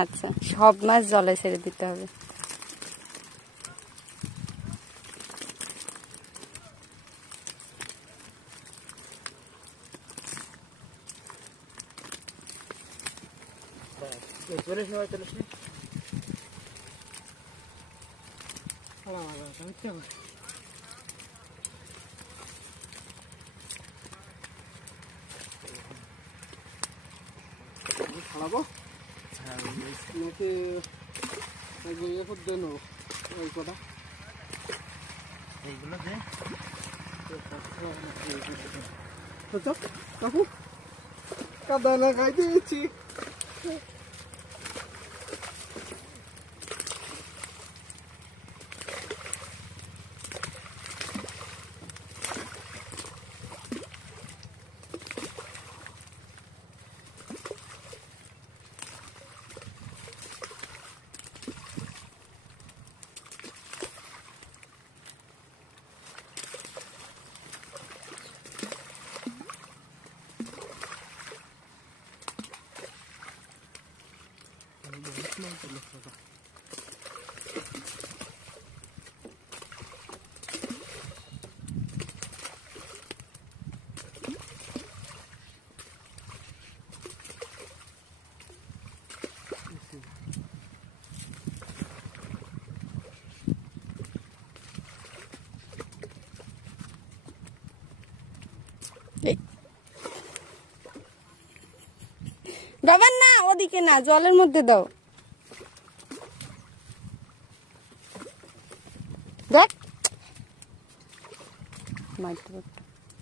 আচ্ছা, সব মাছ জলে ছেড়ে দিতে হবে। খালাবো নাকি ইয়ে করে দেন ওই কটা এইগুলো যে কাকু কাদা না খাই দিয়েছি। বাবার না, ওদিকে না, জলের মধ্যে দাও। দেখ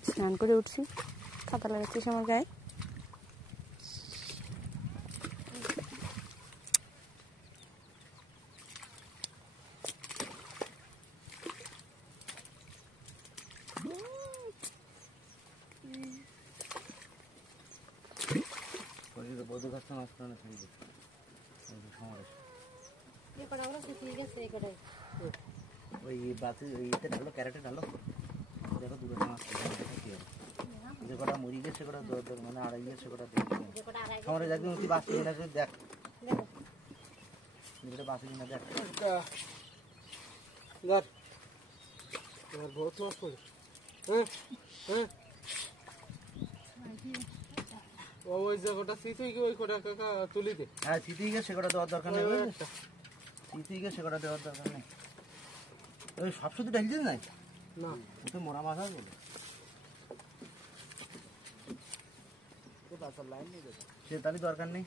স্নান করে উঠছি, কাদা লাগাচ্ছিস আমার গায়ে। ওই বাতি ইতে ঢালো, ক্যারেটে ঢালো, দেখো দুটো মাছ যে কটা মুড়ি গেছে, কটা মানে আড়াই গেছে, কটা আমার একদম বাঁচলি না, দেখ বাঁচলি না, দেখ বহুত মাছ পড়ে। হ্যাঁ হ্যাঁ, ওই জায়গাটা শীত হয়ে গিয়ে ওই কটা কাকা তুলি দে। হ্যাঁ, শীত হয়ে গেছে, সেটা দেওয়ার দরকার নেই। শীত হয়ে গেছে, সেটা দেওয়ার দরকার নেই। ওই সব শুধু ঢালছিস নাই না, ওতে মোড়া মাছ আছে বলে সে তাহলে দরকার নেই।